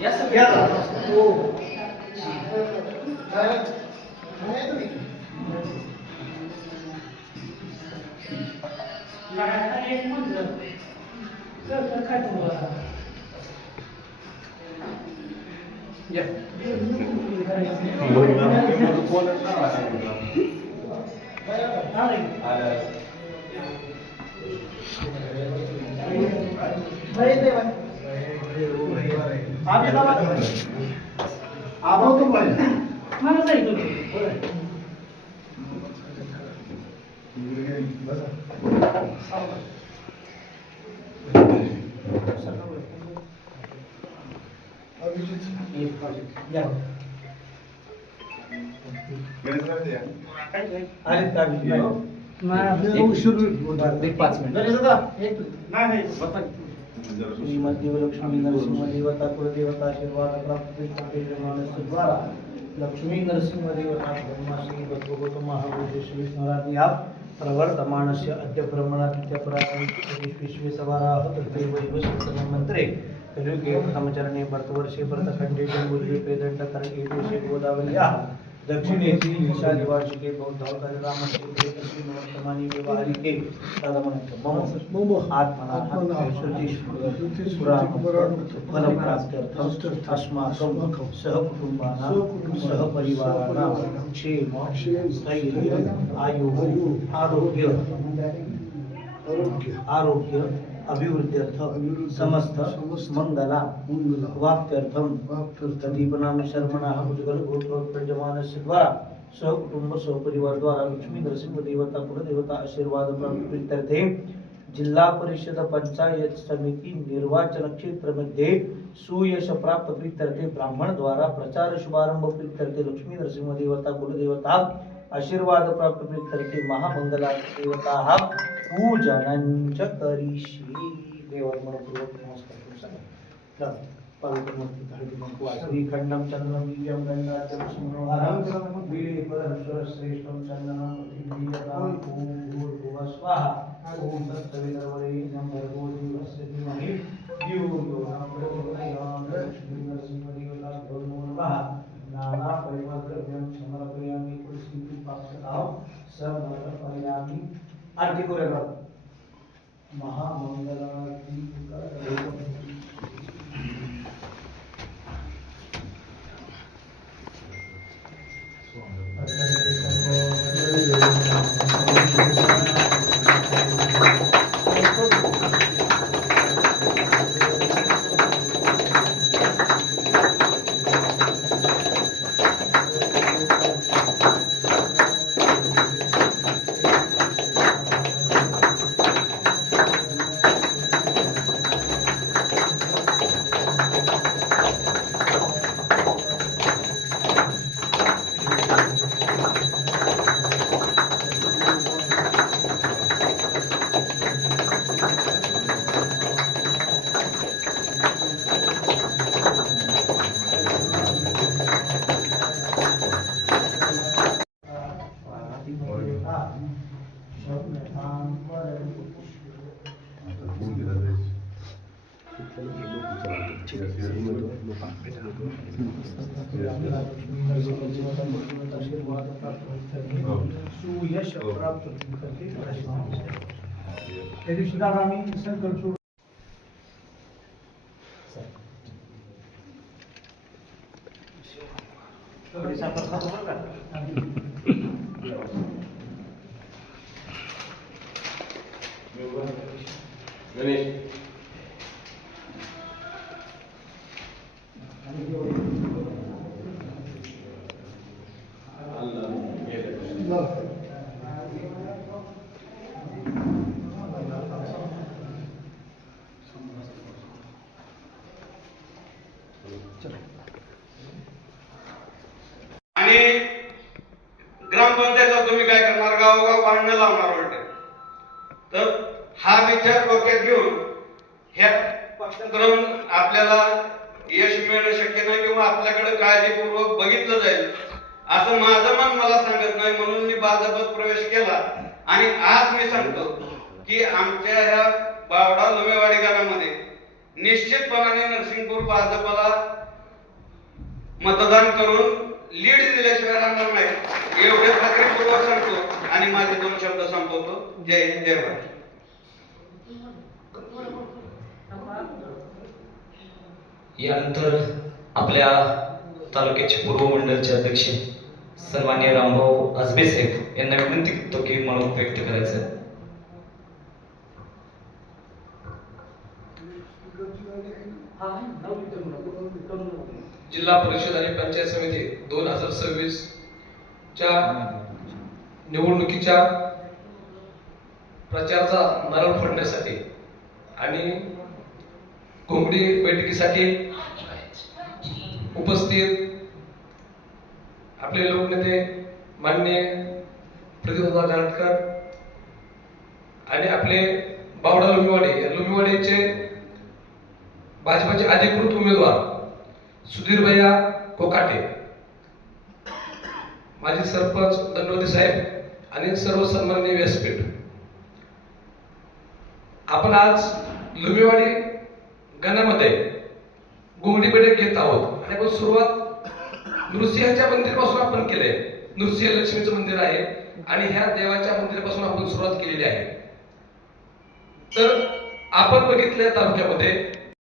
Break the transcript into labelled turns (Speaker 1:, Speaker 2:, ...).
Speaker 1: Yes, আবারও তো বলেন মানে যাই তো বলেন पाच श्रीमद्देव लक्ष्मी नरसिंह देवता कुलदेवता आशीर्वाद प्राप्त द्वारा लक्ष्मी नरसिंह देवता ब्रह्माश्री भगवत स्मराज्ञा प्रवर्तमानस्य अद्य मंत्रे తెలుగు సమాచారాన్ని భరతవర్షే భరత ఖండే జంబులి పేదండ తరంగి దేశే గోదావరి दक्षिण एसी ईशा निवासी के बहुत धौल राम वर्तमानी व्यवहारी के मम आत्मना प्राप्त अस्माकं सहकुटुम्बानां सहपरिवाराणां क्षेम स्थैर्य आयुः। आरोग्य। आरोग्य। अभिवृद्ध्यर्थ समस्त मंगला तदीपनाम शर्मणाः गोत्रोत्पजमानस्य द्वारा सहकुटुंब सहपरिवार द्वारा लक्ष्मी नरसिंह देवता कुलदेवता आशीर्वाद प्राप्त्यर्थे जिल्हा परिषद पंचायत समिती निर्वाचन क्षेत्र मध्ये सुयश प्राप्त प्रीत्यर्थे ब्राह्मण द्वारा प्रचार शुभारंभ प्रीत्यर्थे लक्ष्मी नरसिंह देवता कुलदेवता आशीर्वाद प्राप्त प्रीत्यर्थे महामंगला देवता हा पूजनांच करीशी देवाला मनपूर्वक नमस्कार करून सांगा चला, पवित्र मूर्ती हळदी वाहा. श्रेष्ठं चंदनं भूर्भुवः स्वाहा। ॐ भर्गो देवस्य धीमहि। धियो समर्पयामि। तुलसीपुष्पाक्षतां समर्पयामि आरती करूया बघा. महामंगलारती सुयश प्राप्त त्या दिवशी दादा आम्ही संकल्प सोडून
Speaker 2: तुम्ही काय करणार? गावोगाव भांडणं लावणार उलटे. तर हा विचार डोक्यात घेऊन ह्या पक्षात राहून आपल्याला यश मिळणं शक्य नाही किंवा आपल्याकडे काळजीपूर्वक बघितलं जाईल असं माझं मन मला सांगत नाही. म्हणून मी भाजपत प्रवेश केला. आणि आज मी सांगतो की आमच्या ह्या बावडा लोमेवाडी गावामध्ये निश्चितपणाने नरसिंगपूर भाजपला मतदान करून लीड दिल्याशिवाय राहणार नाही. एवढे खात्रीपूर्वक सांगतो आणि माझे दोन शब्द संपवतो जय हिंद जय भारत
Speaker 3: यानंतर आपल्या तालुक्याचे पूर्व मंडळचे अध्यक्ष सन्मान्य रामभाऊ आजबे साहेब यांना विनंती करतो की मनोगत व्यक्त करायचं
Speaker 4: जिल्हा परिषद आणि पंचायत समिती दोन हजार सव्वीस च्या निवडणुकीच्या प्रचाराचा नारळ फोडण्यासाठी आणि कोंबडी बैठकीसाठी उपस्थित आपले लोकनेते मान्य प्रतिभा जानकर आणि आपले बावडा लुमिवाडे लुमिवाडेचे भाजपाचे अधिकृत उमेदवार सुधीर भैया कोकाटे. माझे सरपंच दंडवते साहेब आणि सर्व सन्माननीय व्यासपीठ. आपण आज लुमेवाडी गणामध्ये घोंगडी बैठक घेत आहोत. आणि आपण सुरुवात नृसिंहाच्या मंदिरापासून आपण केलंय नृसिंह लक्ष्मीचं मंदिर आहे आणि ह्या देवाच्या मंदिरापासून आपण सुरुवात केलेली आहे. तर आपण बघितल्या तालुक्यामध्ये